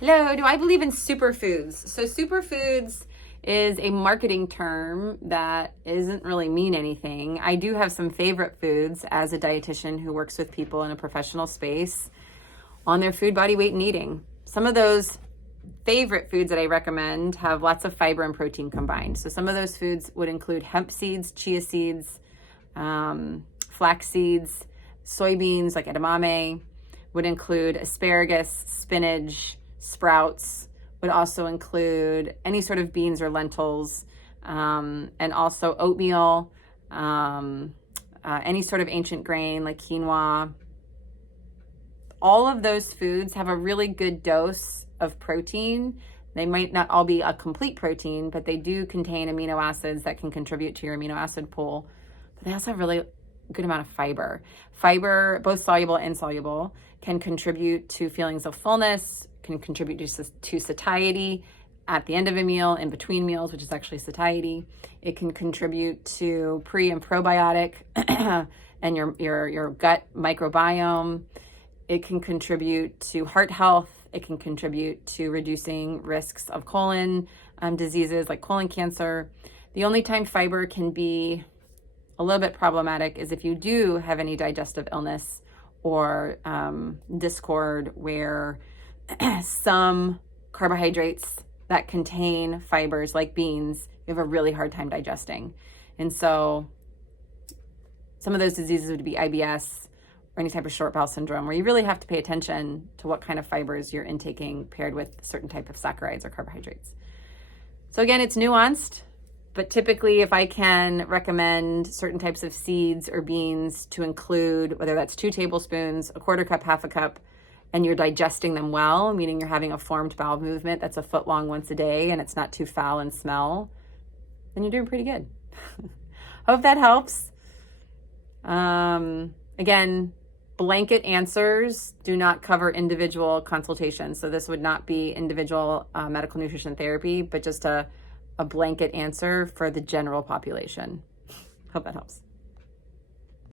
Hello, do I believe in superfoods? So superfoods is a marketing term that isn't really mean anything. I do have some favorite foods as a dietitian who works with people in a professional space on their food, body, weight, and eating. Some of those favorite foods that I recommend have lots of fiber and protein combined. So some of those foods would include hemp seeds, chia seeds, flax seeds, soybeans like edamame, would include asparagus, spinach, sprouts, would also include any sort of beans or lentils, and also oatmeal, any sort of ancient grain like quinoa. All of those foods have a really good dose of protein. They might not all be a complete protein, but they do contain amino acids that can contribute to your amino acid pool. But they also have really good amount of fiber. Fiber, both soluble and insoluble, can contribute to feelings of fullness, can contribute to satiety at the end of a meal, in between meals, which is actually satiety. It can contribute to pre and probiotic and your gut microbiome. It can contribute to heart health. It can contribute to reducing risks of colon diseases like colon cancer. The only time fiber can be a little bit problematic is if you do have any digestive illness or discord where some carbohydrates that contain fibers like beans, you have a really hard time digesting. And so some of those diseases would be IBS or any type of short bowel syndrome, where you really have to pay attention to what kind of fibers you're intaking paired with certain type of saccharides or carbohydrates. So again, it's nuanced. But typically, if I can recommend certain types of seeds or beans to include, whether that's 2 tablespoons, a quarter cup, half a cup, and you're digesting them well, meaning you're having a formed bowel movement that's a foot long once a day and it's not too foul and smell, then you're doing pretty good. Hope that helps. Again, blanket answers do not cover individual consultations. So this would not be individual medical nutrition therapy, but just a blanket answer for the general population. Hope that helps.